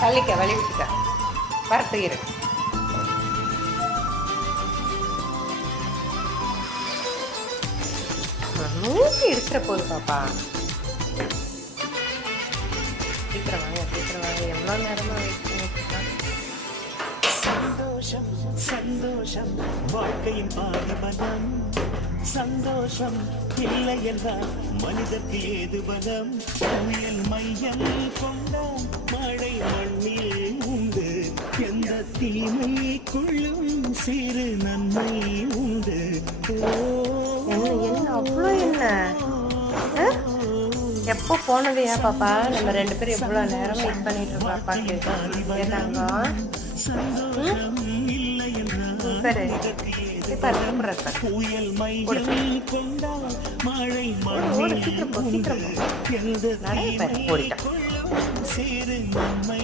தள்ளிக்க வழி விட்டுக்க வரட்டு இரு. மூச்சு எடுக்கிற போது பாப்பா. சீக்கிரம் வாங்க சீக்கிரம் வாங்க. எவ்வளோ நேரமா வெயிட் பண்ணிட்டு. சந்தோஷம் சந்தோஷம் வாழ்க்கையின் பாதிபலம். சந்தோஷம் இல்லை என்றால் மனிதற்கு ஏது பலம். புயல் மையம் கொண்ட மழை மண்ணில் உண்டு. எந்த தீமைக்குள்ளும் சிறு நன்மை உண்டு. என்ன அவ்வளோ என்ன எப்போ போனதையா பாப்பா? நம்ம 2 பேரும் எவ்வளோ நேரம் வெயிட் பண்ணிட்டு இருக்கோம். அப்பா கேட்டாங்க. புயல் மையம் கொண்ட மழை சீக்கிரம் போ சீக்கிரம். எந்த நடை பாரு ஓடிட்டான். சிறு நன்மை